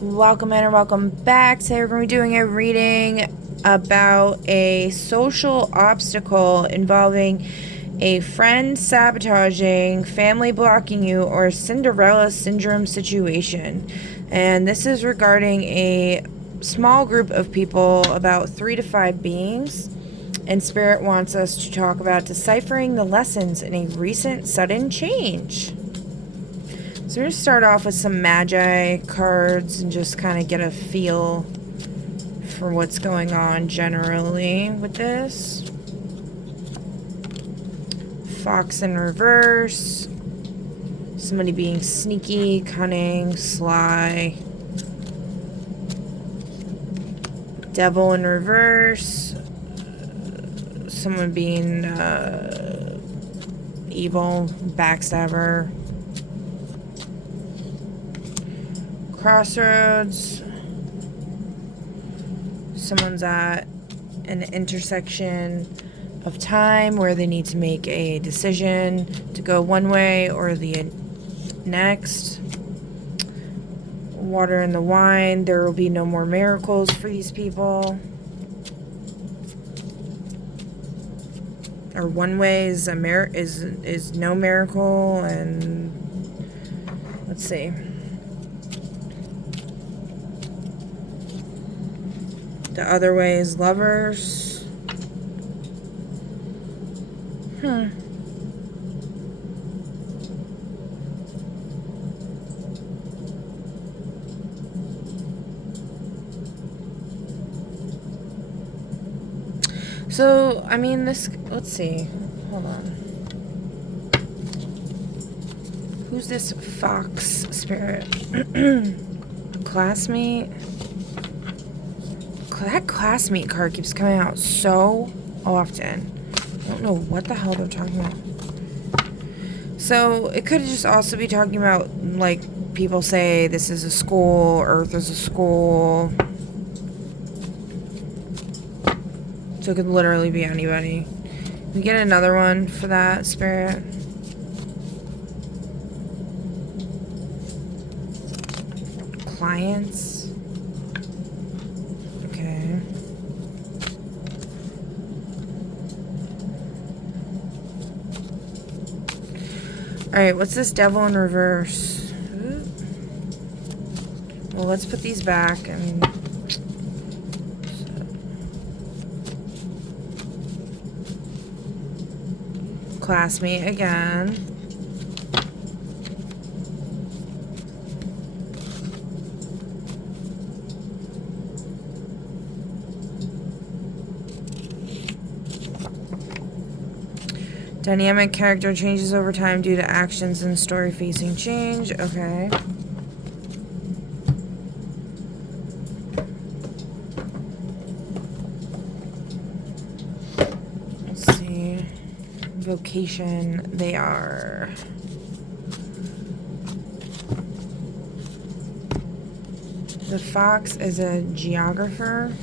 Welcome in and welcome back. Today we're going to be doing a reading about a social obstacle involving a friend sabotaging, family blocking you, or Cinderella syndrome situation. And this is regarding a small group of people, about 3 to 5 beings. And Spirit wants us to talk about deciphering the lessons in a recent sudden change. So we're going to start off with some Magi cards and just kind of get a feel for what's going on generally with this. Fox in reverse. Somebody being sneaky, cunning, sly. Devil in reverse. Someone being evil, backstabber. Crossroads. Someone's at an intersection of time where they need to make a decision to go one way or the next. Water in the wine. There will be no more miracles for these people. Or one way is is no miracle, and let's see. The other way is lovers. So, I mean, let's see. Hold on. Who's this fox spirit? Classmate? That classmate card keeps coming out so often. I don't know what the hell they're talking about. So it could just also be talking about, like, people say this is a school, Earth is a school. So it could literally be anybody. We get another one for that, Spirit. Clients. Alright, what's this devil in reverse? Well, let's put these back. I mean, classmate again. Dynamic character changes over time due to actions and story facing change. Okay. Let's see. Vocation. They are... The fox is a geographer.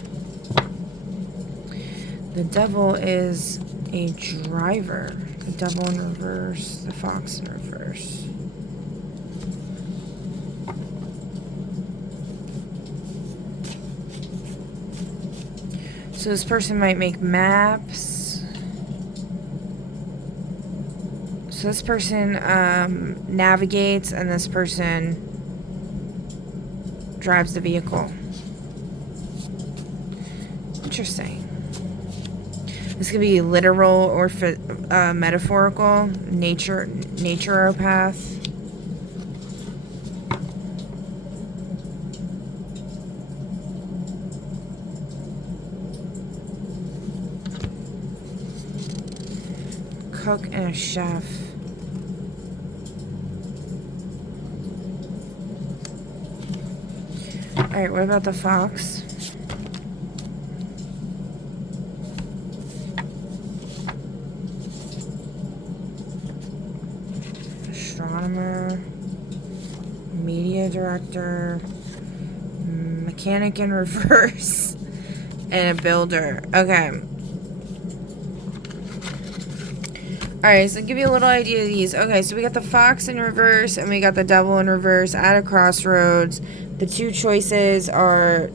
The devil is a driver. The devil in reverse, the fox in reverse. So this person might make maps. So this person navigates, and this person drives the vehicle. Interesting. This could be literal or metaphorical. Naturopath. Cook and a chef. Alright, what about the fox? Astronomer, media director, mechanic in reverse, and a builder. Okay. Alright, so I'll give you a little idea of these. Okay, so we got the fox in reverse, and we got the devil in reverse at a crossroads. The two choices are,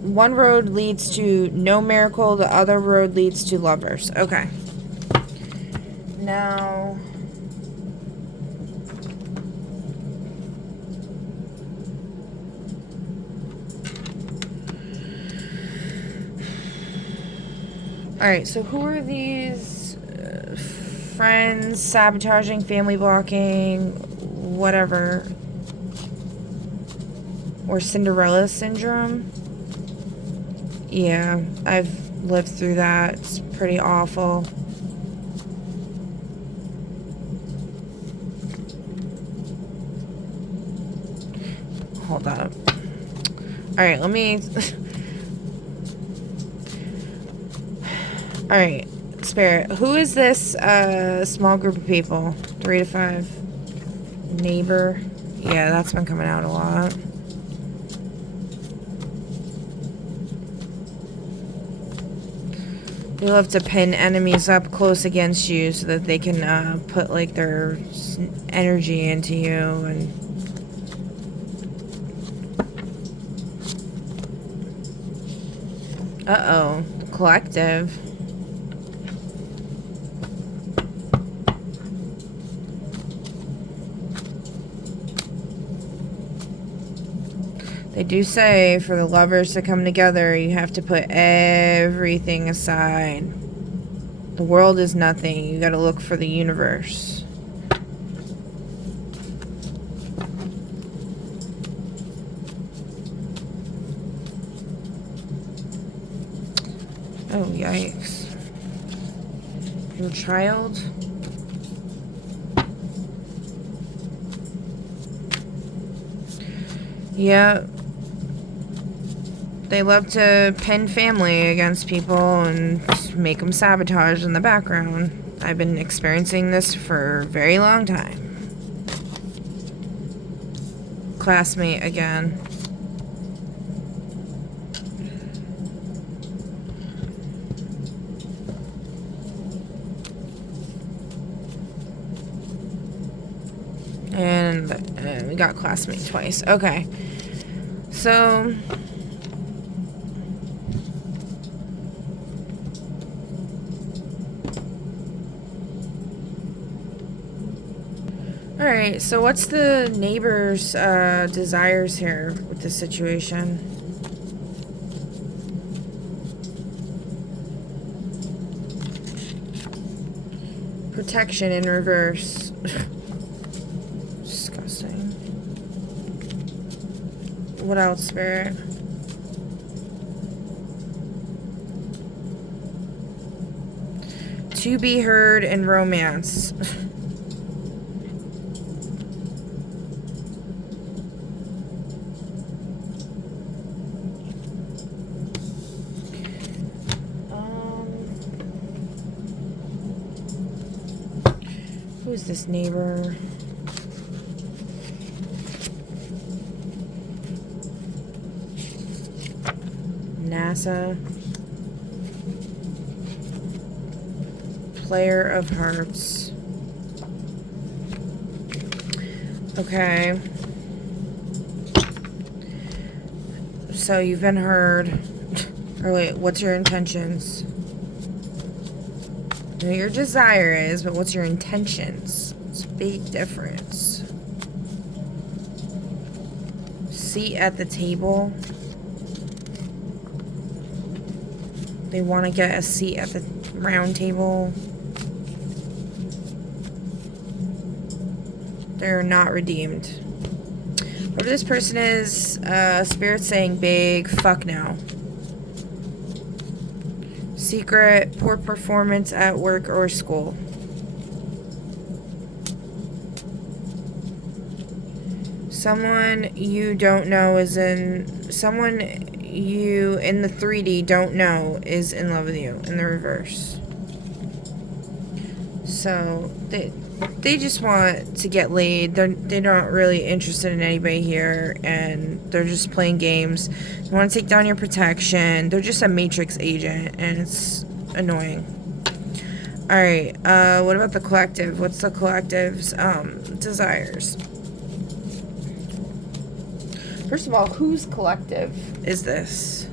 one road leads to no miracle, the other road leads to lovers. Okay. Now, alright, so who are these friends, sabotaging, family blocking, whatever, or Cinderella syndrome? Yeah, I've lived through that. It's pretty awful. Hold up. Alright, let me... Alright, Spirit. Who is this small group of people? 3 to 5. Neighbor. Yeah, that's been coming out a lot. They love to pin enemies up close against you so that they can put like their energy into you. And uh-oh, the collective. They do say for the lovers to come together, you have to put everything aside. The world is nothing. You gotta look for the universe. Oh, yikes. Your child? Yeah. They love to pin family against people and make them sabotage in the background. I've been experiencing this for a very long time. Classmate again. And we got classmate twice. Okay. So... Alright, so what's the neighbor's desires here with this situation? Protection in reverse. Disgusting. What else, Spirit? To be heard in romance. Who's this neighbor? NASA. Player of Hearts. Okay. So you've been heard. Or wait, what's your intentions? I know your desire is, but what's your intentions? It's a big difference. Seat at the table. They want to get a seat at the round table. They're not redeemed. Whoever this person is, Spirit's saying big fuck no. Secret, poor performance at work or school. Someone you don't know is in... Someone you in the 3D don't know is in love with you in the reverse. So, they just want to get laid. They're not really interested in anybody here, and they're just playing games. They want to take down your protection. They're just a Matrix agent, and it's annoying. Alright, what about the collective? What's the collective's desires? First of all, whose collective is this?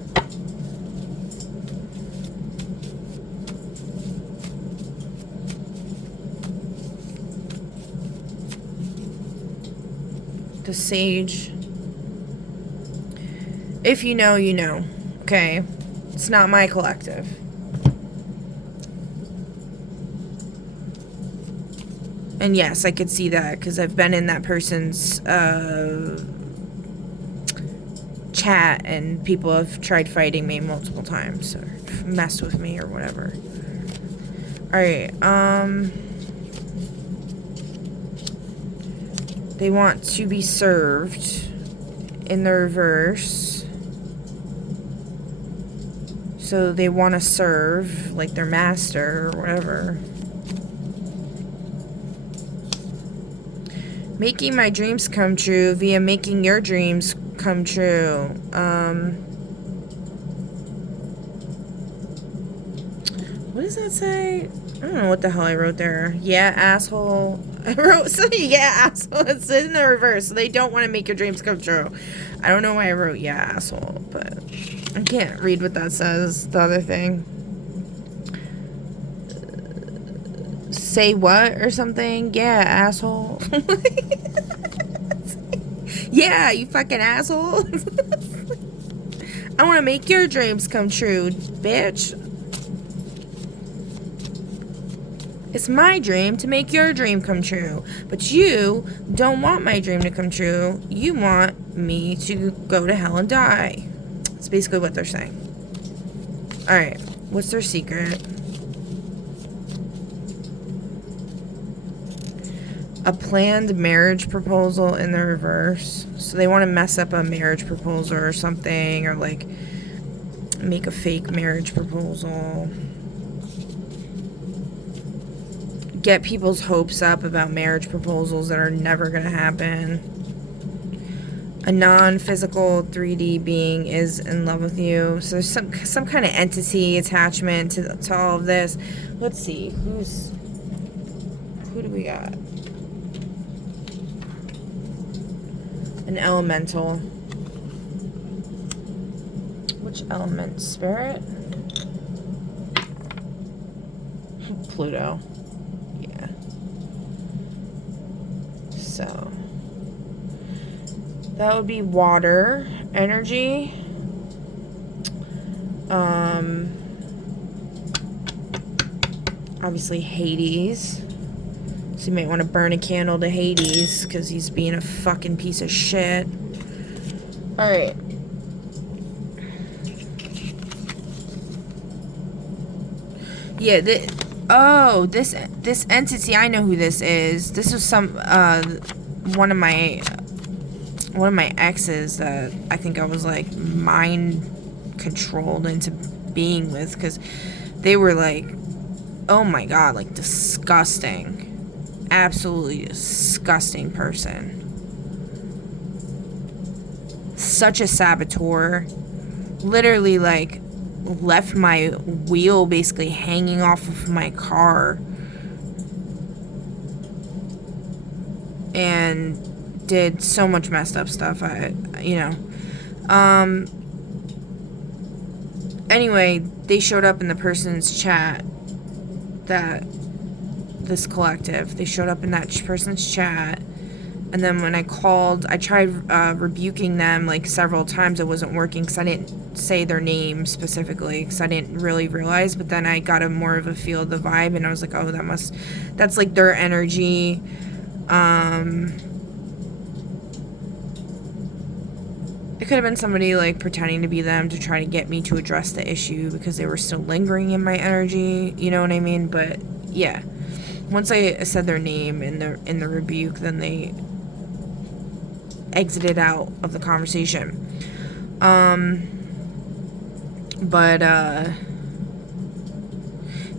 The Sage. If you know, you know. Okay? It's not my collective. And yes, I could see that because I've been in that person's chat and people have tried fighting me multiple times or messed with me or whatever. Alright, they want to be served in the reverse. So they want to serve like their master or whatever. Making my dreams come true via making your dreams come true. What does that say? I don't know what the hell I wrote there. Yeah, asshole. I wrote something, yeah, asshole. It's in the reverse. So they don't want to make your dreams come true. I don't know why I wrote yeah, asshole, but I can't read what that says. The other thing. Say what or something? Yeah, asshole. Yeah, you fucking asshole. I want to make your dreams come true, bitch. It's my dream to make your dream come true. But you don't want my dream to come true. You want me to go to hell and die. That's basically what they're saying. Alright, what's their secret? A planned marriage proposal in the reverse. So they want to mess up a marriage proposal or something, or like make a fake marriage proposal. Get people's hopes up about marriage proposals that are never going to happen. A non-physical 3D being is in love with you. So there's some kind of entity attachment to all of this. Let's see. Who do we got? An elemental. Which element? Spirit? Pluto. Yeah. So that would be water energy. Obviously Hades. So you might want to burn a candle to Hades because he's being a fucking piece of shit. Alright. Yeah, this entity, I know who this is. This was one of my exes that I think I was like mind controlled into being with, because they were like, oh my god, like disgusting. Absolutely disgusting person. Such a saboteur. Literally, like, left my wheel basically hanging off of my car. And did so much messed up stuff. Anyway, they showed up in the person's chat that this collective. They showed up in that person's chat, and then when I called, I tried rebuking them like several times. It wasn't working because I didn't say their name specifically because I didn't really realize, but then I got a more of a feel of the vibe, and I was like, oh, that's like their energy. It could have been somebody like pretending to be them to try to get me to address the issue because they were still lingering in my energy, you know what I mean? But yeah, once I said their name in the rebuke, then they exited out of the conversation.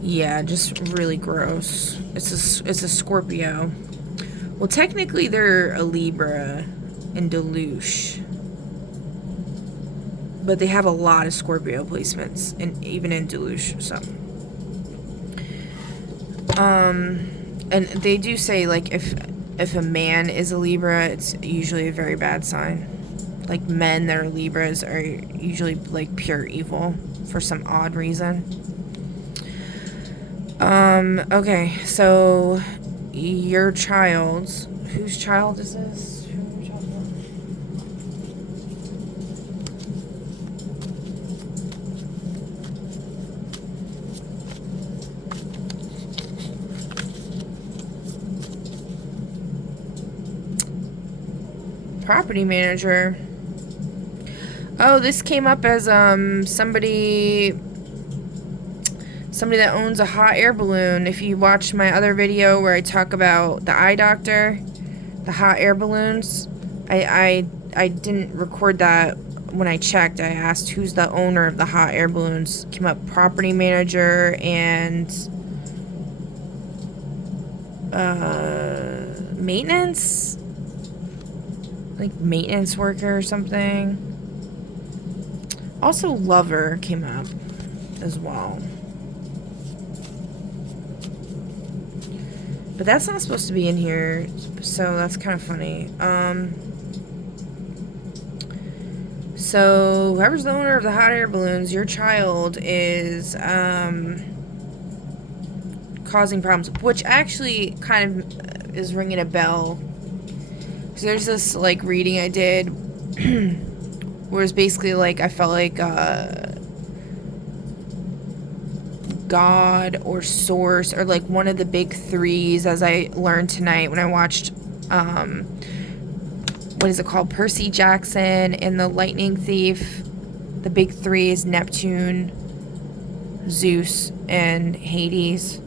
Yeah, just really gross. It's a Scorpio. Well, technically they're a Libra in Deluge, but they have a lot of Scorpio placements, even in Deluge, so. And they do say, like, if a man is a Libra, it's usually a very bad sign. like men that are Libras are usually like pure evil for some odd reason. Okay, so your child, whose child is this? Who are we talking about? Property manager. Oh, this came up as somebody that owns a hot air balloon. If you watch my other video where I talk about the eye doctor, the hot air balloons, I didn't record that when I checked. I asked who's the owner of the hot air balloons. Came up property manager and maintenance, like maintenance worker or something. Also lover came up as well. But that's not supposed to be in here, so that's kind of funny. So whoever's the owner of the hot air balloons, your child is causing problems, which actually kind of is ringing a bell. So there's this like reading I did where it's basically like I felt like God or source or like one of the big threes, as I learned tonight when I watched what is it called, Percy Jackson and the Lightning Thief. The big three is Neptune, Zeus, and Hades.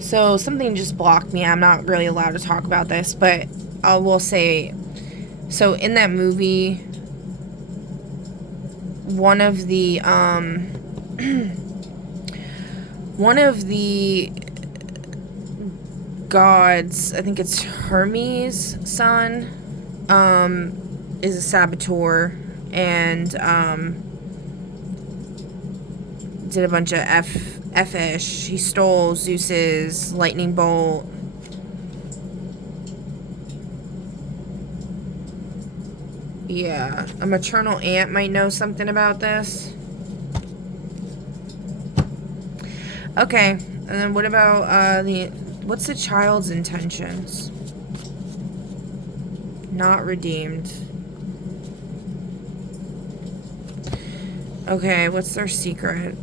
So something just blocked me. I'm not really allowed to talk about this, but I will say, so in that movie, one of the gods, I think it's Hermes' son, is a saboteur and did a bunch of F-ish. He stole Zeus's lightning bolt. Yeah, a maternal aunt might know something about this. Okay, and then what about what's the child's intentions? Not redeemed. Okay, what's their secret?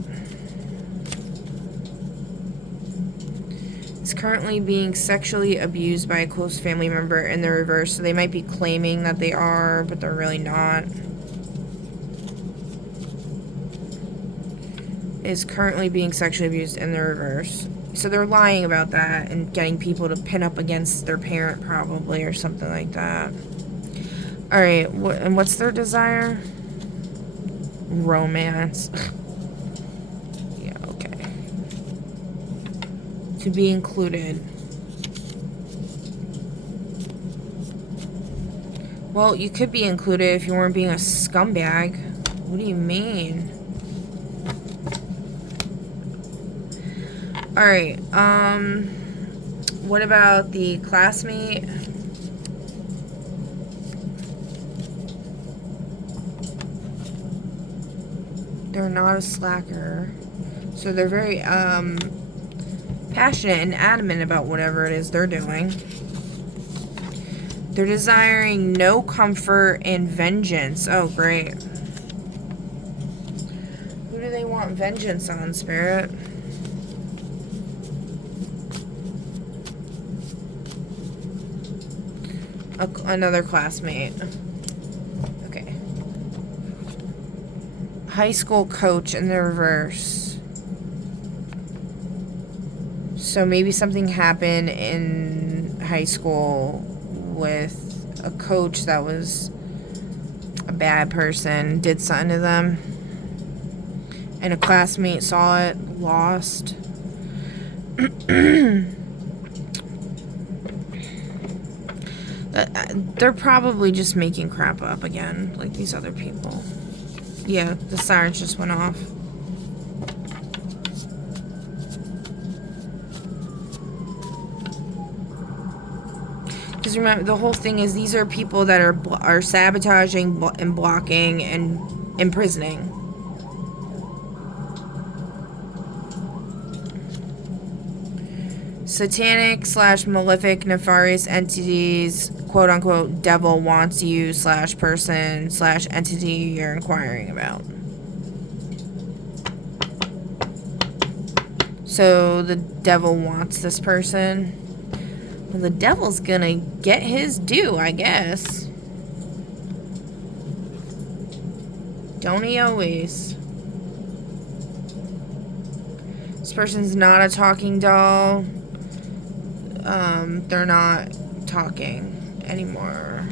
Is currently being sexually abused by a close family member in the reverse. So they might be claiming that they are, but they're really not. Is currently being sexually abused in the reverse. So they're lying about that and getting people to pin up against their parent probably or something like that. Alright, and what's their desire? Romance. Yeah, okay. To be included. Well, you could be included if you weren't being a scumbag. What do you mean? Alright, what about the classmate? They're not a slacker. So they're very, passionate and adamant about whatever it is they're doing. They're desiring no comfort and vengeance. Oh, great. Who do they want vengeance on, Spirit? Another classmate. Okay. High school coach in the reverse. So maybe something happened in high school with a coach that was a bad person, did something to them, and a classmate saw it, lost. They're probably just making crap up again, like these other people. Yeah, the sirens just went off. Because remember, the whole thing is these are people that are sabotaging and blocking and imprisoning. Satanic / malefic nefarious entities, quote unquote, devil wants you / person / entity you're inquiring about. So the devil wants this person. Well, the devil's gonna get his due, I guess. Don't he always? This person's not a talking doll. They're not talking anymore.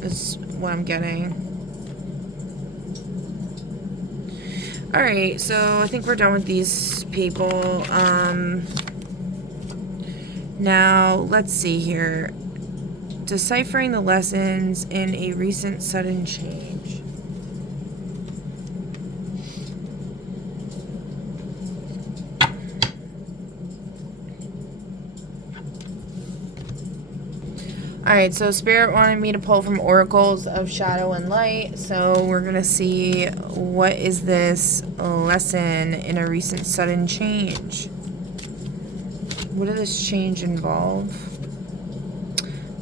Is what I'm getting. Alright, so I think we're done with these people. Now, let's see here. Deciphering the lessons in a recent sudden change. Alright, so Spirit wanted me to pull from Oracles of Shadow and Light, so we're gonna see what is this lesson in a recent sudden change. What does this change involve?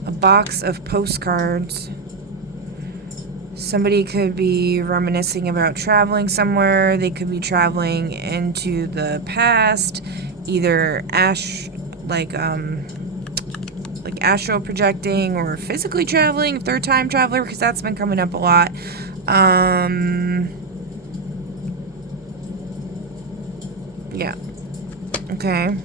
A box of postcards. Somebody could be reminiscing about traveling somewhere. They could be traveling into the past, either astral projecting or physically traveling, if they're a time traveler, because that's been coming up a lot. Yeah. Okay.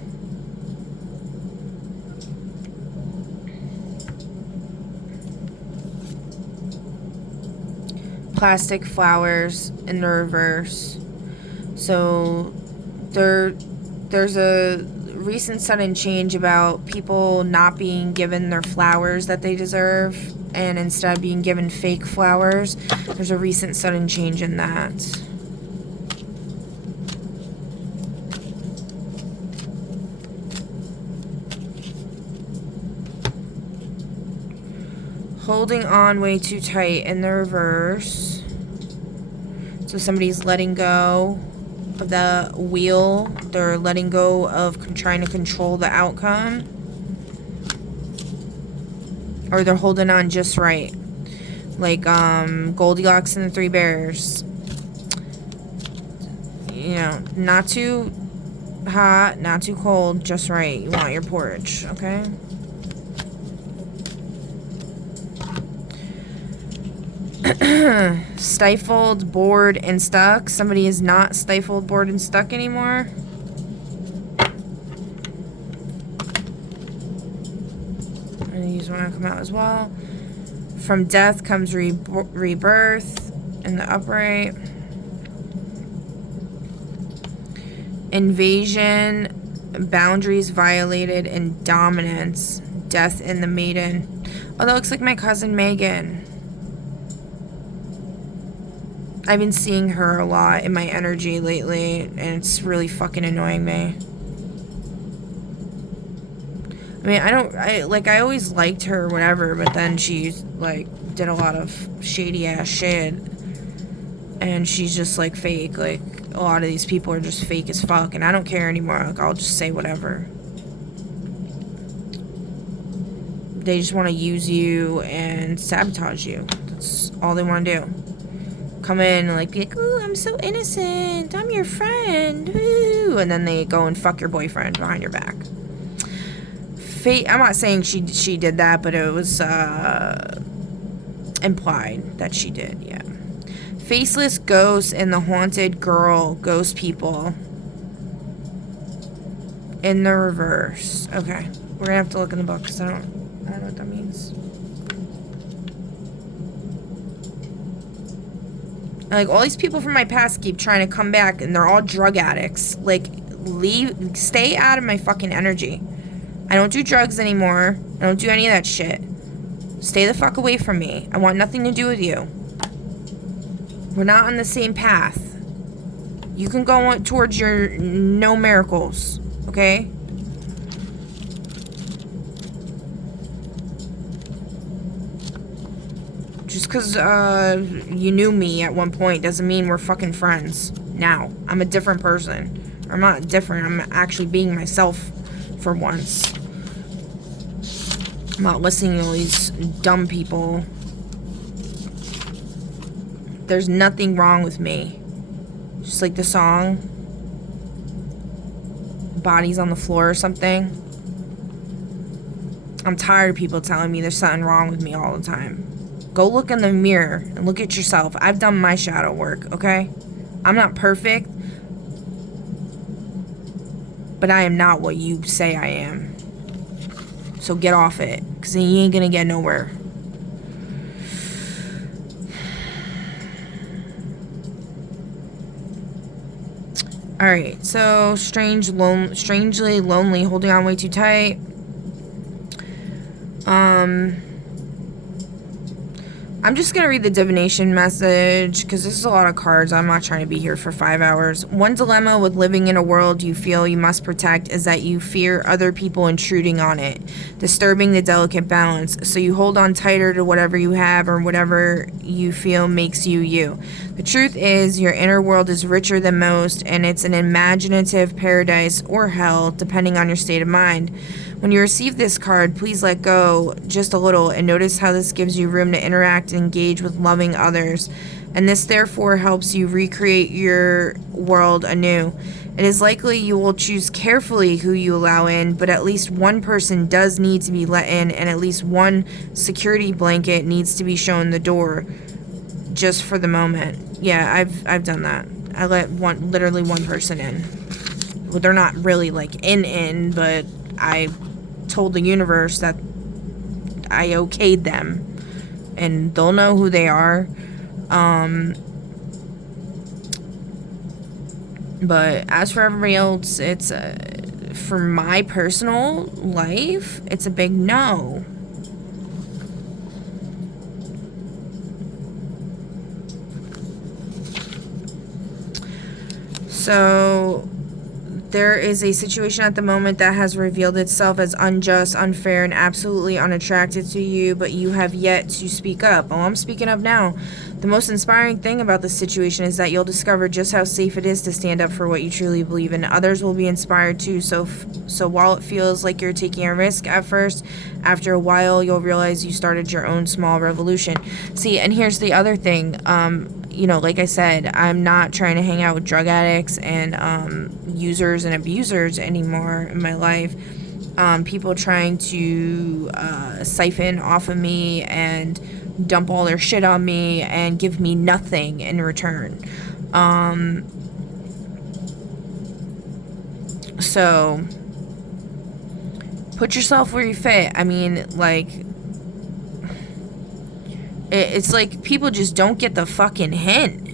Plastic flowers in the reverse. So there's a recent sudden change about people not being given their flowers that they deserve and instead being given fake flowers. There's a recent sudden change in that. Holding on way too tight in the reverse. So somebody's letting go of the wheel. They're letting go of trying to control the outcome. Or they're holding on just right. Like Goldilocks and the Three Bears. You know, not too hot, not too cold, just right. You want your porridge, okay? Stifled, bored, and stuck. Somebody is not stifled, bored, and stuck anymore. And these want to come out as well. From death comes rebirth in the upright. Invasion, boundaries violated, and dominance. Death in the maiden. Oh, that looks like my cousin Megan. I've been seeing her a lot in my energy lately, and it's really fucking annoying me. I mean, I always liked her or whatever, but then she, like, did a lot of shady ass shit. And she's just, like, fake. Like, a lot of these people are just fake as fuck, and I don't care anymore. Like, I'll just say whatever. They just want to use you and sabotage you. That's all they want to do. Come in and like be like, "Ooh, I'm so innocent. I'm your friend." Ooh. And then they go and fuck your boyfriend behind your back. I'm not saying she did that, but it was implied that she did. Yeah. Faceless ghosts and the haunted girl, ghost people. In the reverse. Okay, we're gonna have to look in the book because I don't know what that means. Like, all these people from my past keep trying to come back, and they're all drug addicts. Like, stay out of my fucking energy. I don't do drugs anymore. I don't do any of that shit. Stay the fuck away from me. I want nothing to do with you. We're not on the same path. You can go on towards your no miracles, okay? Just because you knew me at one point doesn't mean we're fucking friends. Now, I'm a different person. Or I'm not different, I'm actually being myself for once. I'm not listening to all these dumb people. There's nothing wrong with me. Just like the song, Bodies on the Floor or something. I'm tired of people telling me there's something wrong with me all the time. Go look in the mirror and look at yourself. I've done my shadow work, okay? I'm not perfect, but I am not what you say I am. So get off it, because then you ain't gonna get nowhere. Alright, so strangely lonely, holding on way too tight. I'm just gonna read the divination message, because this is a lot of cards. I'm not trying to be here for 5 hours. One dilemma with living in a world you feel you must protect is that you fear other people intruding on it, disturbing the delicate balance, so you hold on tighter to whatever you have or whatever you feel makes you you. The truth is, your inner world is richer than most, and it's an imaginative paradise or hell, depending on your state of mind. When you receive this card, please let go just a little and notice how this gives you room to interact and engage with loving others. And this therefore helps you recreate your world anew. It is likely you will choose carefully who you allow in, but at least one person does need to be let in, and at least one security blanket needs to be shown the door, just for the moment. Yeah, I've done that. I let literally one person in. Well, they're not really like in, but I told the universe that I okayed them, and they'll know who they are. But as for everybody else, it's for my personal life, it's a big no. So there is a situation at the moment that has revealed itself as unjust, unfair, and absolutely unattractive to you, but you have yet to speak up. Oh, I'm speaking up now. The most inspiring thing about this situation is that you'll discover just how safe it is to stand up for what you truly believe in. Others will be inspired too, so while it feels like you're taking a risk at first, after a while you'll realize you started your own small revolution. See, and here's the other thing. You know, like I said, I'm not trying to hang out with drug addicts and users and abusers anymore in my life. People trying to siphon off of me and dump all their shit on me and give me nothing in return. So put yourself where you fit. I mean, like, it's like people just don't get the fucking hint.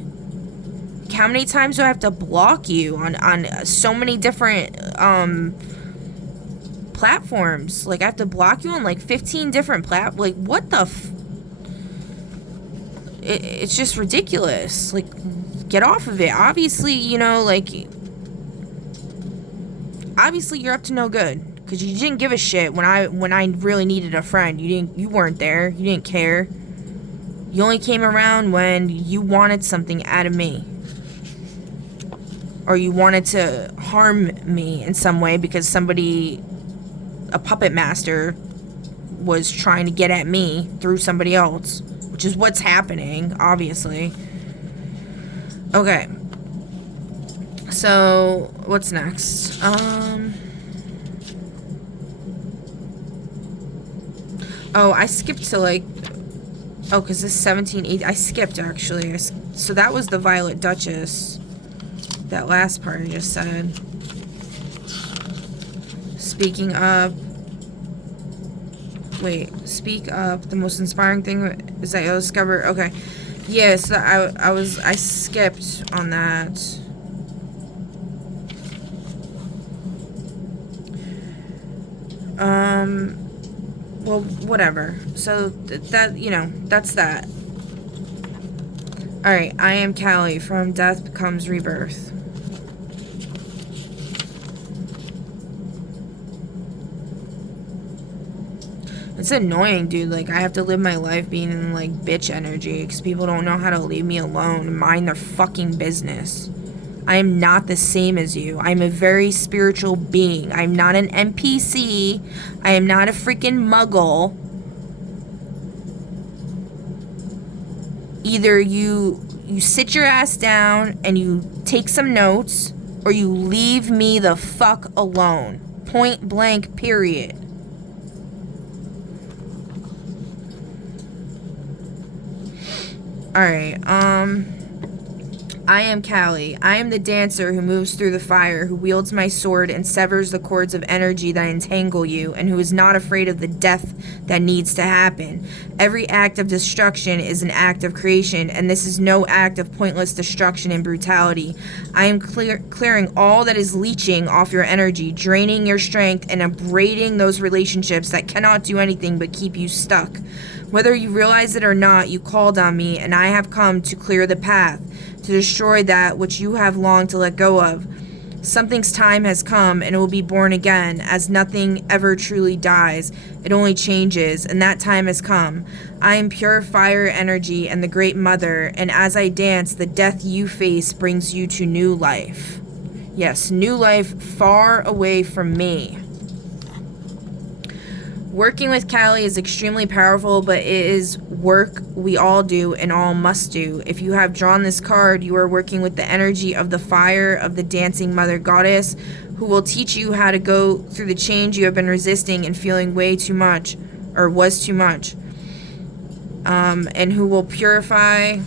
How many times do I have to block you on so many different platforms? Like, I have to block you on like 15 different like, what the it's just ridiculous. Like, get off of it. Obviously, you know, like, obviously you're up to no good, because you didn't give a shit when I really needed a friend. You weren't there. You didn't care. You only came around when you wanted something out of me, or you wanted to harm me in some way because somebody, a puppet master, was trying to get at me through somebody else, which is what's happening, obviously. Okay. So, what's next? Oh, I skipped to, like, oh, because this 1780, I skipped, actually. So that was the Violet Duchess. That last part I just said. Speaking up. Wait, speak up. The most inspiring thing is that you'll discover. Okay. Yes, yeah, so I skipped on that. Well, whatever. So that, you know, that's that. Alright, I am Callie from Death Becomes Rebirth. It's annoying, dude. Like, I have to live my life being in, like, bitch energy because people don't know how to leave me alone and mind their fucking business. I am not the same as you. I'm a very spiritual being. I'm not an NPC. I am not a freaking muggle. Either you sit your ass down and you take some notes, or you leave me the fuck alone. Point blank, period. Alright, I am Callie. I am the dancer who moves through the fire, who wields my sword and severs the cords of energy that entangle you, and who is not afraid of the death that needs to happen. Every act of destruction is an act of creation, and this is no act of pointless destruction and brutality. I am clearing all that is leeching off your energy, draining your strength, and abrading those relationships that cannot do anything but keep you stuck. Whether you realize it or not, you called on me, and I have come to clear the path, to destroy that which you have longed to let go of. Something's time has come, and it will be born again, as nothing ever truly dies. It only changes, and that time has come. I am pure fire energy and the Great Mother, and as I dance, the death you face brings you to new life. Yes, new life far away from me. Working with Callie is extremely powerful, but it is work we all do and all must do. If you have drawn this card, you are working with the energy of the fire of the dancing Mother Goddess, who will teach you how to go through the change you have been resisting and feeling way too much, or was too much. And who will purify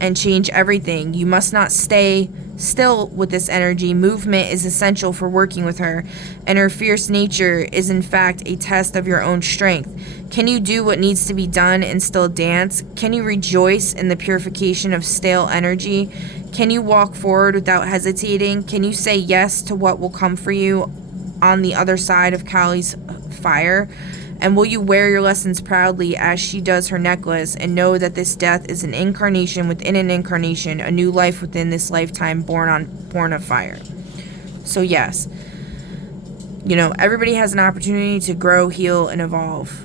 and change everything. You must not stay still with this energy. Movement is essential for working with her, and her fierce nature is in fact a test of your own strength. Can you do what needs to be done and still dance? Can you rejoice in the purification of stale energy? Can you walk forward without hesitating? Can you say yes to what will come for you on the other side of Callie's fire? And will you wear your lessons proudly as she does her necklace, and know that this death is an incarnation within an incarnation, a new life within this lifetime born of fire? So yes, you know, everybody has an opportunity to grow, heal, and evolve.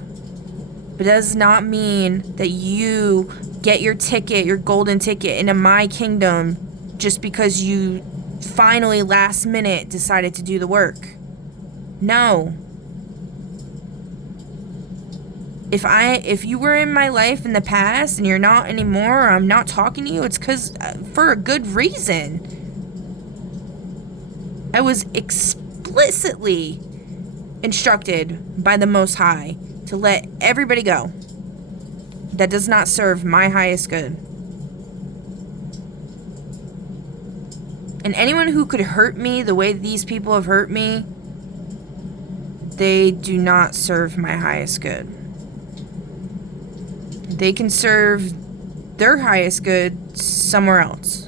But that does not mean that you get your ticket, your golden ticket into my kingdom just because you finally last minute decided to do the work. No. If you were in my life in the past and you're not anymore, or I'm not talking to you, it's because for a good reason. I was explicitly instructed by the Most High to let everybody go that does not serve my highest good. And anyone who could hurt me the way these people have hurt me, they do not serve my highest good. They can serve their highest good somewhere else.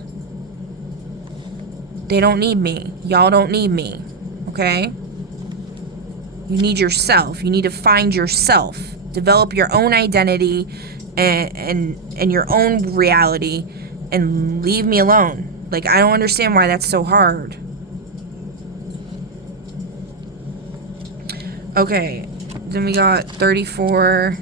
They don't need me. Y'all don't need me. Okay? You need yourself. You need to find yourself. Develop your own identity and your own reality, and leave me alone. Like, I don't understand why that's so hard. Okay. Then we got 34...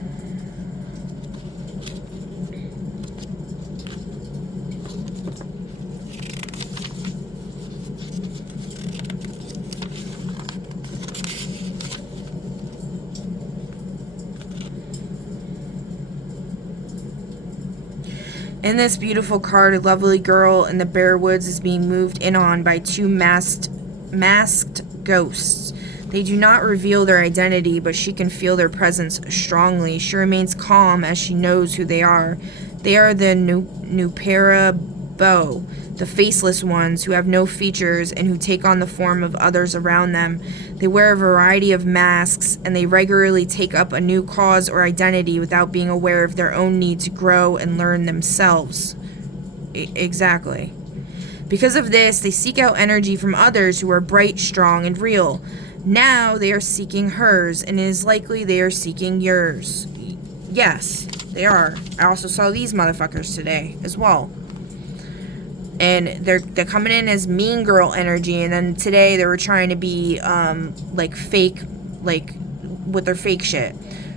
In this beautiful card, a lovely girl in the bare woods is being moved in on by two masked ghosts. They do not reveal their identity, but she can feel their presence strongly. She remains calm as she knows who they are. They are the Nupera Bow, the faceless ones who have no features and who take on the form of others around them. They wear a variety of masks, and they regularly take up a new cause or identity without being aware of their own need to grow and learn themselves. Exactly. Because of this, they seek out energy from others who are bright, strong, and real. Now they are seeking hers, and it is likely they are seeking yours. Yes, they are. I also saw these motherfuckers today as well. And they're coming in as mean girl energy, and then today they were trying to be like fake, like with their fake shit.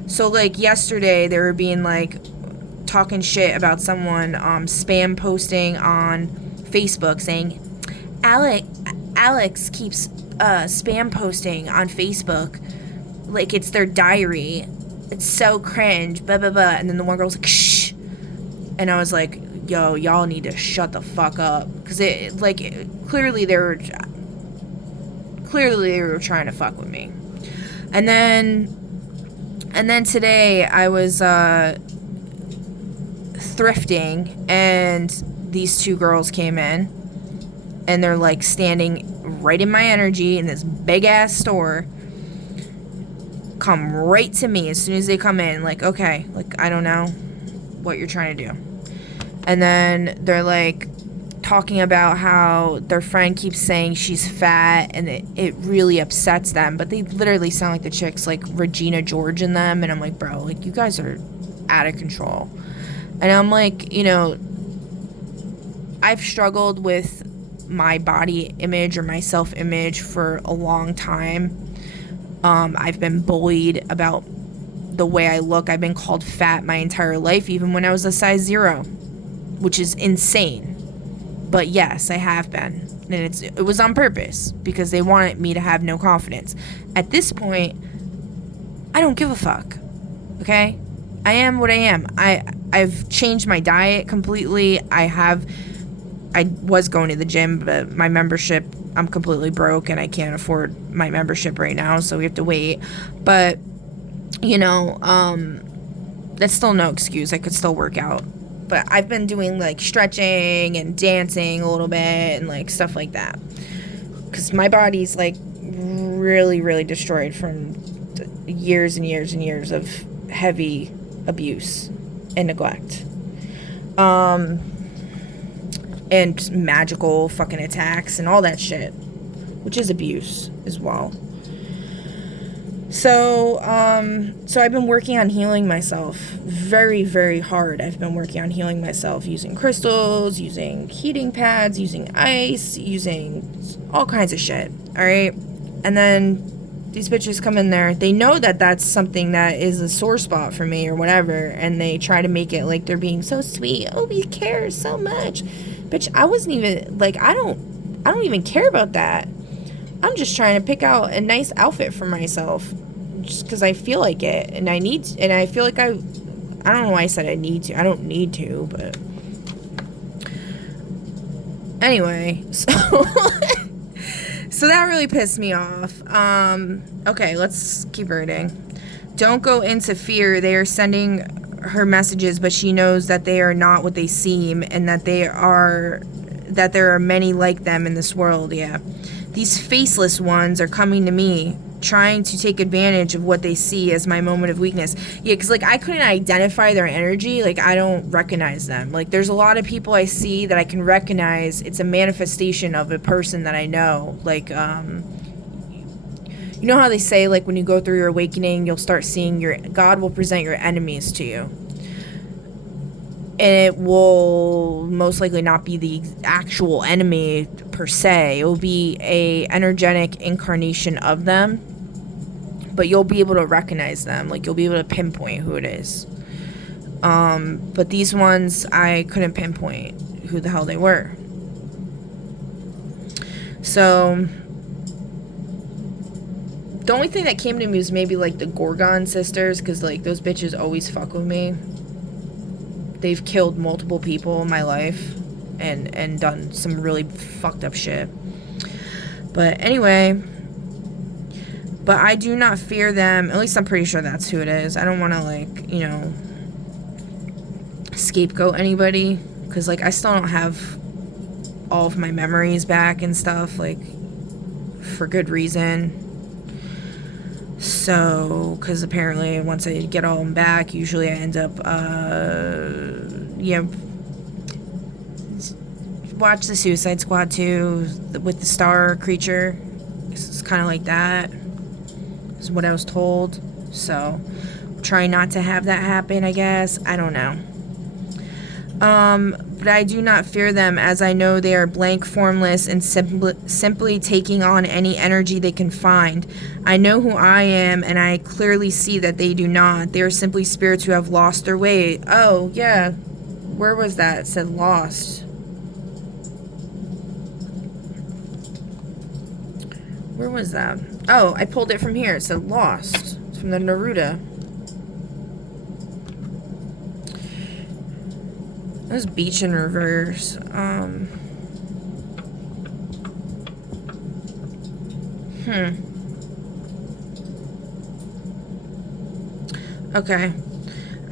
So, like, yesterday, they were being, like, talking shit about someone spam posting on Facebook saying, Alex keeps spam posting on Facebook like it's their diary. It's so cringe, blah, blah, blah. And then the one girl was like, shh. And I was like, yo, y'all need to shut the fuck up. Because clearly they were trying to fuck with me. And then today I was thrifting, and these two girls came in, and they're like standing right in my energy in this big ass store, come right to me as soon as they come in, like, okay, like, I don't know what you're trying to do. And then they're like talking about how their friend keeps saying she's fat, and it really upsets them, but they literally sound like the chicks like Regina George in them. And I'm like, bro, like, you guys are out of control. And I'm like, you know, I've struggled with my body image or my self-image for a long time. I've been bullied about the way I look. I've been called fat my entire life, even when I was a size 0, which is insane. But yes, I have been. And it was on purpose, because they wanted me to have no confidence. At this point, I don't give a fuck. Okay? I am what I am. I've changed my diet completely. I was going to the gym, but my membership, I'm completely broke and I can't afford my membership right now, so we have to wait. But, you know, that's still no excuse. I could still work out. But I've been doing, like, stretching and dancing a little bit and, like, stuff like that. Because my body's, like, really, really destroyed from years and years and years of heavy abuse and neglect. And magical fucking attacks and all that shit. Which is abuse as well. So I've been working on healing myself very, very hard. I've been working on healing myself using crystals, using heating pads, using ice, using all kinds of shit, all right? And then these bitches come in there. They know that that's something that is a sore spot for me or whatever, and they try to make it like they're being so sweet. Oh, we care so much. Bitch, I wasn't even, like, I don't even care about that. I'm just trying to pick out a nice outfit for myself just because I feel like it, and I need to, and I feel like I don't know why I said I need to. I don't need to, but anyway, so so that really pissed me off. Okay, let's keep reading. Don't go into fear. They are sending her messages, but she knows that they are not what they seem, and that there are many like them in this world. Yeah. These faceless ones are coming to me, trying to take advantage of what they see as my moment of weakness. Yeah, because, like, I couldn't identify their energy. Like, I don't recognize them. Like, there's a lot of people I see that I can recognize. It's a manifestation of a person that I know. Like, you know how they say, like, when you go through your awakening, you'll start seeing God will present your enemies to you. And it will most likely not be the actual enemy per se. It will be a energetic incarnation of them, but you'll be able to recognize them. Like, you'll be able to pinpoint who it is. But these ones, I couldn't pinpoint who the hell they were. So the only thing that came to me was maybe, like, the Gorgon sisters, because, like, those bitches always fuck with me. They've killed multiple people in my life and done some really fucked up shit. But anyway, but I do not fear them. At least I'm pretty sure that's who it is. I don't want to, like, you know, scapegoat anybody, because, like, I still don't have all of my memories back and stuff, like, for good reason. So, because apparently once I get all them back, usually I end up, watch the Suicide Squad 2 with the star creature. It's kind of like that, is what I was told. So, try not to have that happen, I guess. I don't know. But I do not fear them, as I know they are blank, formless, and simply taking on any energy they can find. I know who I am, and I clearly see that they do not. They are simply spirits who have lost their way. Oh, yeah. Where was that? It said lost. Where was that? Oh, I pulled it from here. It said lost. It's from the Neruda. That was beach in reverse. Okay.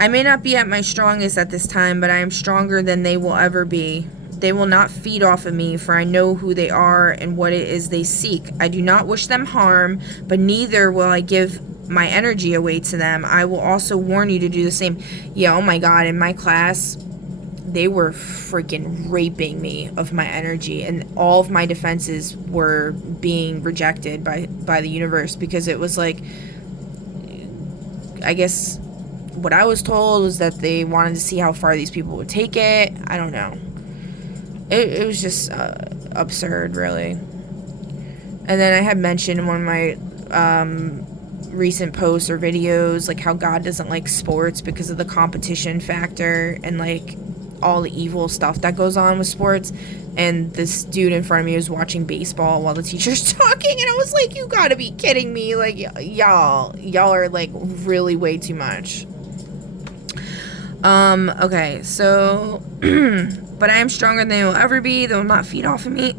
I may not be at my strongest at this time, but I am stronger than they will ever be. They will not feed off of me, for I know who they are and what it is they seek. I do not wish them harm, but neither will I give my energy away to them. I will also warn you to do the same. Yeah, oh my god, in my class, they were freaking raping me of my energy, and all of my defenses were being rejected by the universe, because it was like, I guess what I was told was that they wanted to see how far these people would take it. I don't know. It was just absurd, really. And then I had mentioned in one of my recent posts or videos, like, how God doesn't like sports because of the competition factor and, like, all the evil stuff that goes on with sports. And this dude in front of me was watching baseball while the teacher's talking, and I was like, you gotta be kidding me. Like, y'all are, like, really way too much. Okay, so but I am stronger than they will ever be. They will not feed off of me.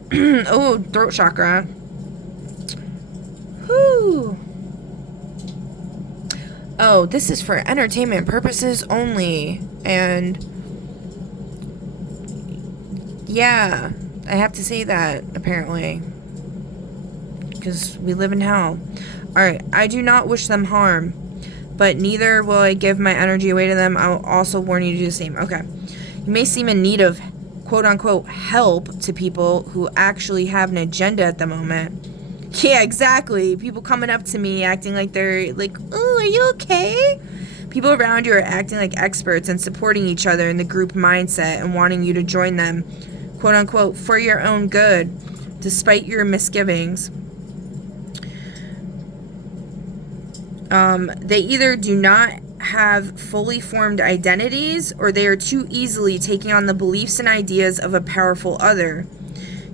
Oh, throat chakra. Whew. Oh, this is for entertainment purposes only. And yeah, I have to say that, apparently, because we live in hell. Alright, I do not wish them harm, but neither will I give my energy away to them. I will also warn you to do the same. Okay. You may seem in need of quote-unquote help to people who actually have an agenda at the moment. Yeah, exactly. People coming up to me acting like they're like, oh, are you okay? People around you are acting like experts and supporting each other in the group mindset and wanting you to join them, quote-unquote, for your own good, despite your misgivings. They either do not have fully formed identities, or they are too easily taking on the beliefs and ideas of a powerful other.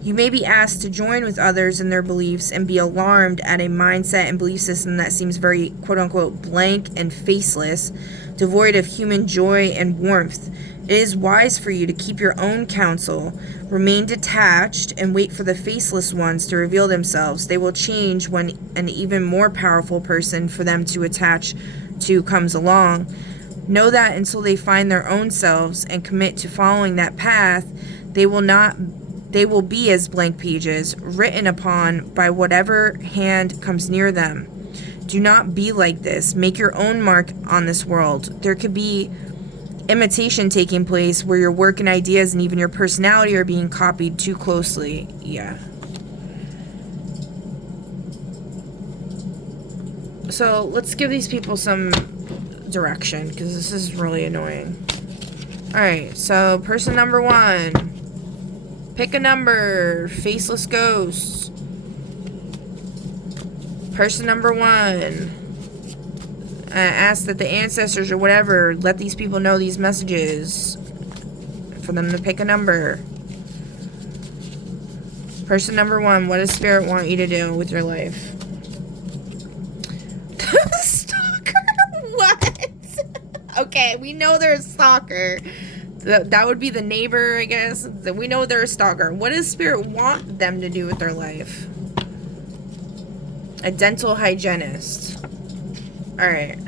You may be asked to join with others in their beliefs and be alarmed at a mindset and belief system that seems very, quote-unquote, blank and faceless, devoid of human joy and warmth. It is wise for you to keep your own counsel, remain detached, and wait for the faceless ones to reveal themselves. They will change when an even more powerful person for them to attach to comes along. Know that until they find their own selves and commit to following that path, they will be as blank pages, written upon by whatever hand comes near them. Do not be like this. Make your own mark on this world. There could be imitation taking place where your work and ideas and even your personality are being copied too closely. Yeah. So let's give these people some direction, because this is really annoying. Alright, so person number 1. Pick a number. Faceless ghosts. Person number 1. Ask that the ancestors or whatever let these people know these messages for them to pick a number. Person number 1, what does Spirit want you to do with your life? Stalker? What? Okay, we know they're a stalker. That would be the neighbor, I guess. We know they're a stalker. What does Spirit want them to do with their life? A dental hygienist. Alright.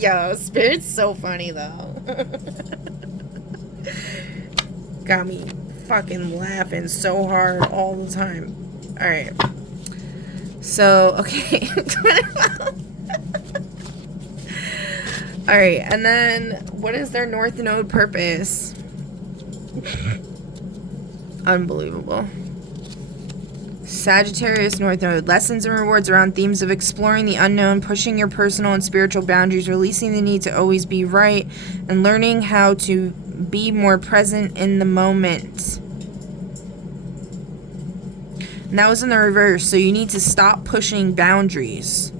Yo, Spirit's so funny, though. Got me fucking laughing so hard all the time. Alright. So, okay. Alright, and then, what is their North Node purpose? Unbelievable. Sagittarius North Node. Lessons and rewards around themes of exploring the unknown, pushing your personal and spiritual boundaries, releasing the need to always be right, and learning how to be more present in the moment. And that was in the reverse, so you need to stop pushing boundaries.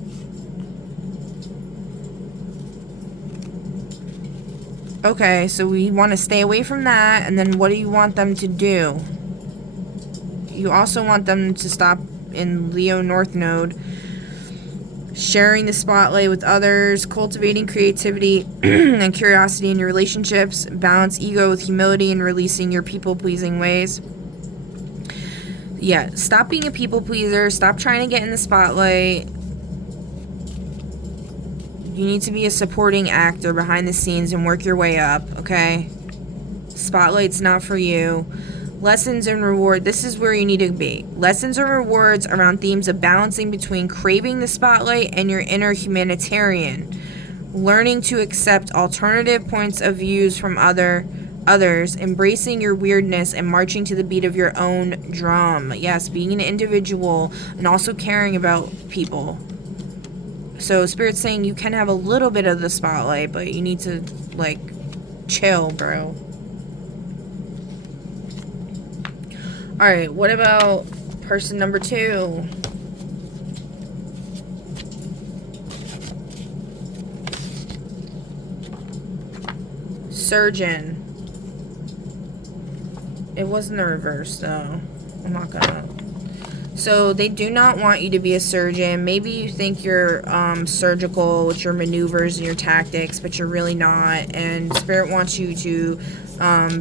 Okay, so we want to stay away from that, and then what do you want them to do? You also want them to stop in Leo North Node, sharing the spotlight with others, cultivating creativity and curiosity in your relationships, balance ego with humility, and releasing your people-pleasing ways. Yeah, stop being a people-pleaser, stop trying to get in the spotlight. You need to be a supporting actor behind the scenes and work your way up, okay? Spotlight's not for you. Lessons and reward. This is where you need to be. Lessons and rewards around themes of balancing between craving the spotlight and your inner humanitarian. Learning to accept alternative points of views from others, embracing your weirdness and marching to the beat of your own drum. Yes, being an individual and also caring about people. So Spirit's saying you can have a little bit of the spotlight, but you need to, like, chill, bro. Alright, what about person number 2? Surgeon. It wasn't the reverse, though. I'm not gonna... So they do not want you to be a surgeon. Maybe you think you're surgical with your maneuvers and your tactics, but you're really not. And Spirit wants you to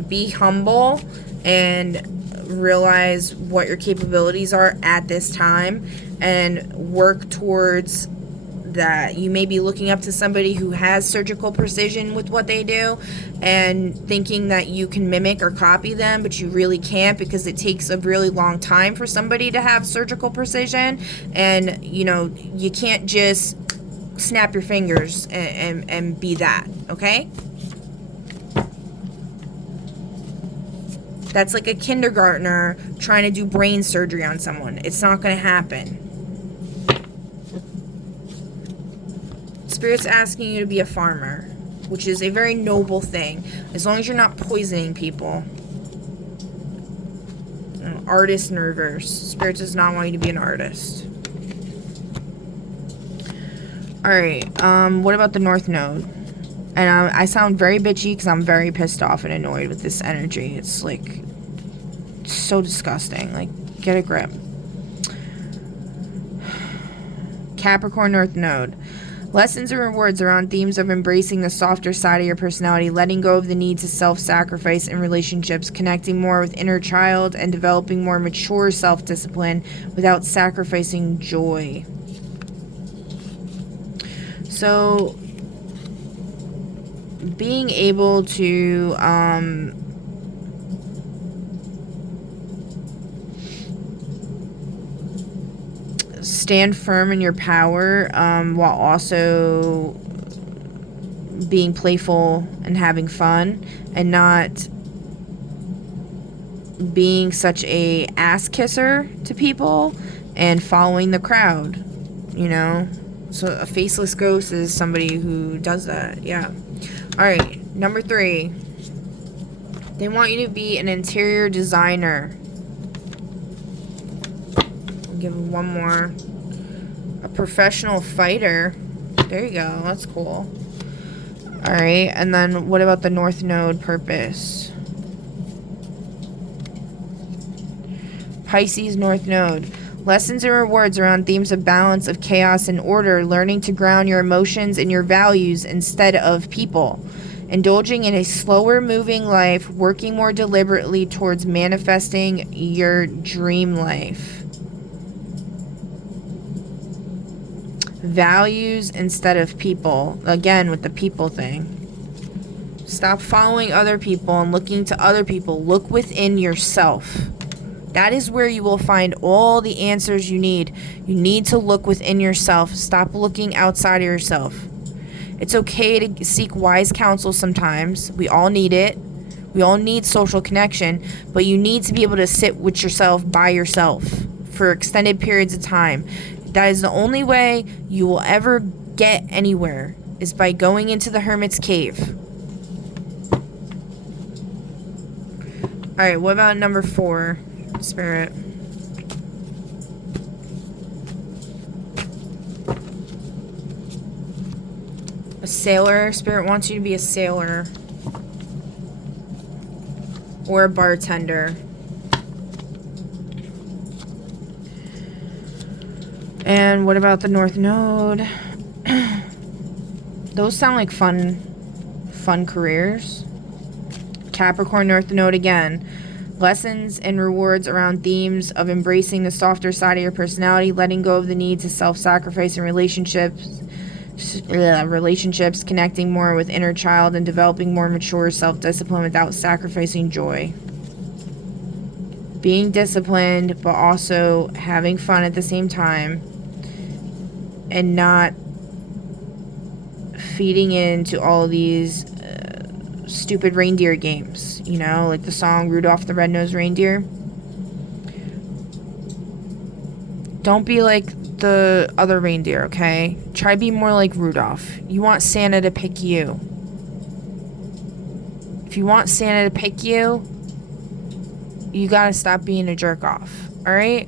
be humble and realize what your capabilities are at this time and work towards that. You may be looking up to somebody who has surgical precision with what they do and thinking that you can mimic or copy them, but you really can't, because it takes a really long time for somebody to have surgical precision. And you know, you can't just snap your fingers and be that, okay? That's like a kindergartner trying to do brain surgery on someone. It's not going to happen. Spirit's asking you to be a farmer, which is a very noble thing, as long as you're not poisoning people. Artist in reverse. Spirit does not want you to be an artist. Alright, what about the North Node? And I sound very bitchy because I'm very pissed off and annoyed with this energy. It's like so disgusting. Like, get a grip. Capricorn North Node. Lessons and rewards around themes of embracing the softer side of your personality, letting go of the need to self-sacrifice in relationships, connecting more with inner child, and developing more mature self-discipline without sacrificing joy. So, being able to stand firm in your power, while also being playful and having fun, and not being such a ass kisser to people and following the crowd, you know? So a faceless ghost is somebody who does that, yeah. Alright, number 3. They want you to be an interior designer. I'll give them one more. A professional fighter. There you go, that's cool. Alright, and then what about the North Node purpose? Pisces North Node. Lessons and rewards around themes of balance, of chaos and order, learning to ground your emotions and your values instead of people. Indulging in a slower moving life, working more deliberately towards manifesting your dream life. Values instead of people. Again, with the people thing. Stop following other people and looking to other people. Look within yourself. That is where you will find all the answers you need. You need to look within yourself. Stop looking outside of yourself. It's okay to seek wise counsel sometimes. We all need it. We all need social connection. But you need to be able to sit with yourself by yourself for extended periods of time. That is the only way you will ever get anywhere, is by going into the hermit's cave. Alright, what about number 4, Spirit? A sailor. Spirit wants you to be a sailor. Or a bartender. And what about the North Node? Those sound like fun careers. Capricorn North Node again. Lessons and rewards around themes of embracing the softer side of your personality, letting go of the need to self-sacrifice in relationships, connecting more with inner child, and developing more mature self-discipline without sacrificing joy. Being disciplined, but also having fun at the same time, and not feeding into all of these stupid reindeer games, you know, like the song Rudolph the Red-Nosed Reindeer. Don't be like the other reindeer, okay? Try be more like Rudolph. You want Santa to pick you. If you want Santa to pick you, you gotta stop being a jerk off, alright?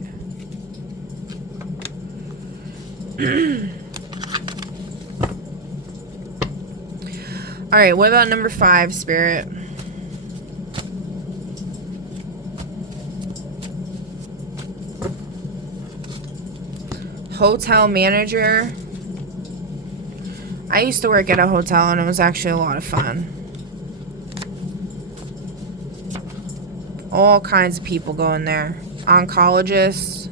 Alright, what about number 5, Spirit? Hotel manager. I used to work at a hotel and it was actually a lot of fun. All kinds of people go in there. Oncologists.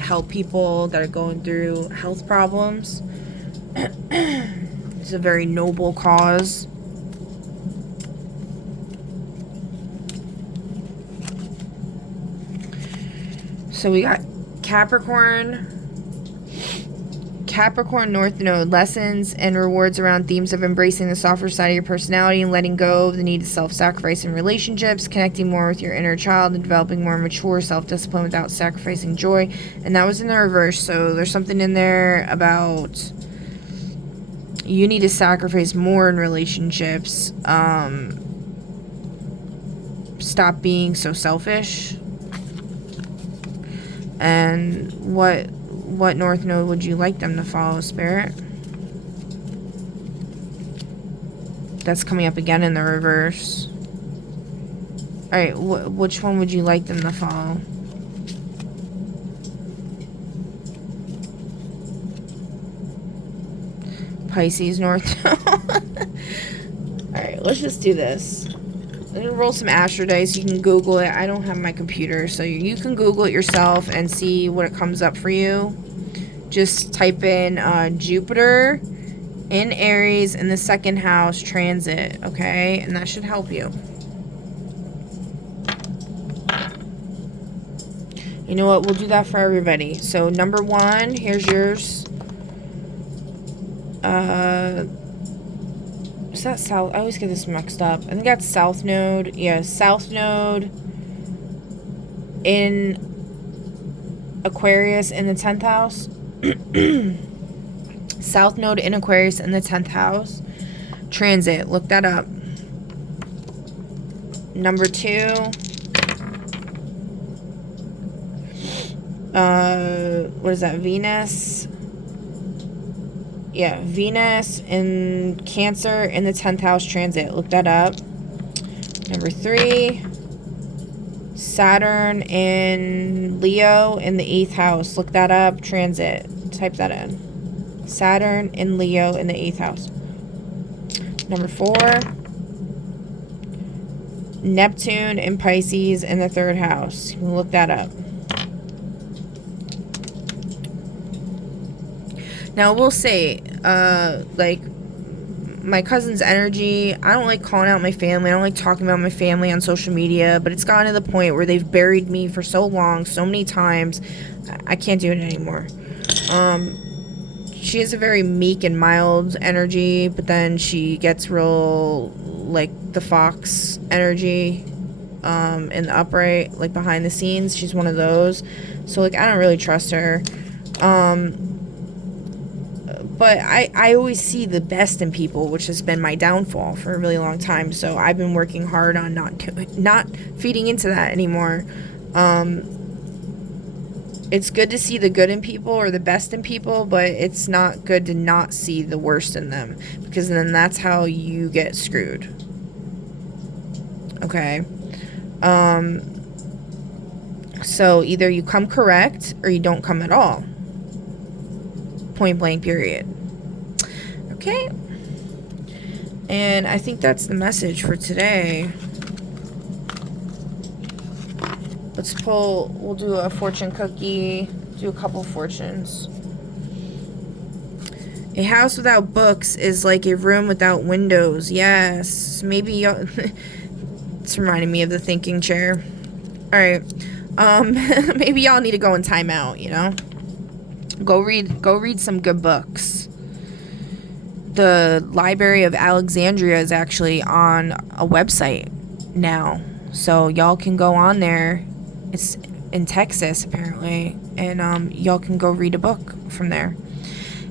Help people that are going through health problems. It's a very noble cause. So we got Capricorn North Node. Lessons and rewards around themes of embracing the softer side of your personality and letting go of the need to self-sacrifice in relationships, connecting more with your inner child, and developing more mature self-discipline without sacrificing joy. And that was in the reverse, so there's something in there about you need to sacrifice more in relationships. Stop being so selfish. And what North Node would you like them to follow, Spirit? That's coming up again in the reverse. Alright, which one would you like them to follow? Pisces North Node. Alright, let's just do this. I'm gonna roll some Astro Dice. You can Google it. I don't have my computer, so you can Google it yourself and see what it comes up for you. Just type in Jupiter in Aries in the 2nd house transit, okay? And that should help you. You know what? We'll do that for everybody. So number 1, here's yours. Is that South? I always get this mixed up. I think that's South Node. Yeah, South Node in Aquarius in the 10th house. South Node in Aquarius in the 10th house. Transit. Look that up. Number 2. What is that? Venus. Yeah, Venus in Cancer in the 10th house transit. Look that up. Number 3. Saturn in Leo in the 8th house. Look that up. Transit. Type that in. Saturn in Leo in the 8th house. Number 4. Neptune in Pisces in the 3rd house. You can look that up. Now, we'll say, like, my cousin's energy, I don't like calling out my family. I don't like talking about my family on social media, but it's gotten to the point where they've buried me for so long, so many times, I can't do it anymore. She has a very meek and mild energy, but then she gets real, like, the fox energy, in the upright, like, behind the scenes. She's one of those. So, like, I don't really trust her. but I always see the best in people, which has been my downfall for a really long time. So I've been working hard on not feeding into that anymore. It's good to see the good in people or the best in people, but it's not good to not see the worst in them, because then that's how you get screwed. Okay. So either you come correct or you don't come at all. Point blank, period. Okay. And I think that's the message for today. Let's pull, we'll do a fortune cookie, do a couple fortunes. A house without books is like a room without windows. Yes. Maybe y'all, it's reminding me of the thinking chair. Alright. Maybe y'all need to go in timeout, you know? Go read some good books. The Library of Alexandria is actually on a website now. So y'all can go on there. It's in Texas, apparently. And y'all can go read a book from there.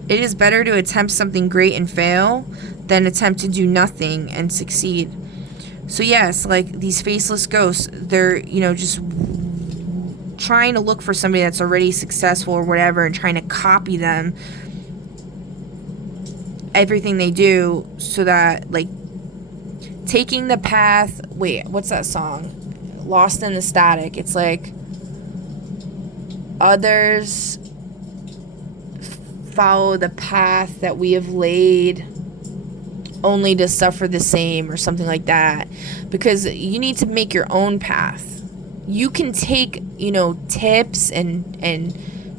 It is better to attempt something great and fail than attempt to do nothing and succeed. So yes, like these faceless ghosts, they're, you know, just trying to look for somebody that's already successful or whatever and trying to copy them, everything they do, so that, like, taking the path, wait, what's that song? Lost in the Static. It's like others follow the path that we have laid only to suffer the same, or something like that, because you need to make your own path. You can take, you know, tips and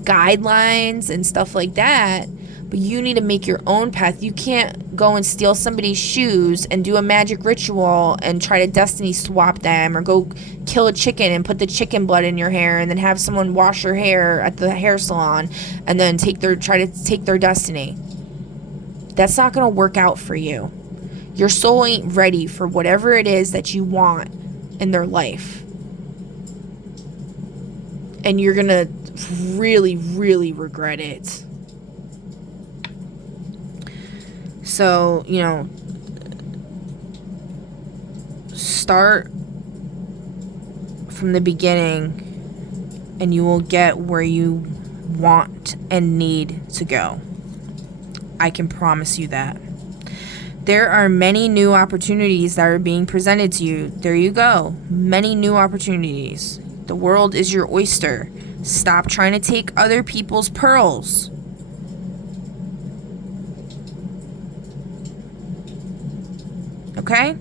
guidelines and stuff like that, but you need to make your own path. You can't go and steal somebody's shoes and do a magic ritual and try to destiny swap them, or go kill a chicken and put the chicken blood in your hair and then have someone wash your hair at the hair salon and then try to take their destiny. That's not going to work out for you. Your soul ain't ready for whatever it is that you want in their life. And you're going to really, really regret it. So, you know, start from the beginning and you will get where you want and need to go. I can promise you that. There are many new opportunities that are being presented to you. There you go. Many new opportunities. The world is your oyster. Stop trying to take other people's pearls. Okay?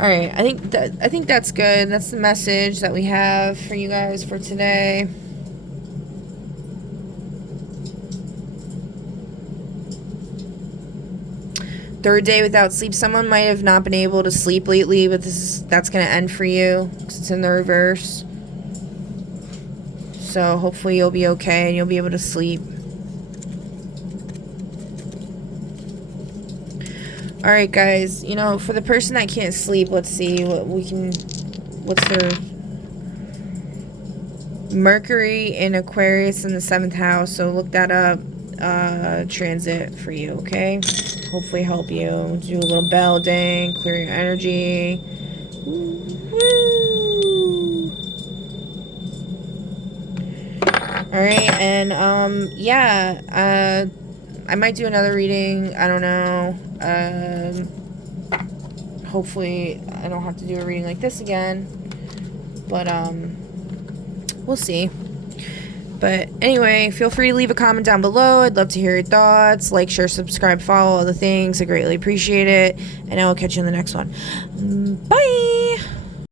Alright, I think that's good. That's the message that we have for you guys for today. Third day without sleep. Someone might have not been able to sleep lately, but that's going to end for you, 'cause it's in the reverse. So hopefully you'll be okay and you'll be able to sleep. Alright, guys. You know, for the person that can't sleep, let's see what's their Mercury in Aquarius in the 7th house. So look that up. Transit for you, okay? Hopefully help you. Do a little bell ding, clear your energy. Woo! Alright, and yeah, I might do another reading. I don't know. Hopefully I don't have to do a reading like this again. But we'll see. But anyway, feel free to leave a comment down below. I'd love to hear your thoughts. Like, share, subscribe, follow, all the things. I greatly appreciate it. And I will catch you in the next one. Bye!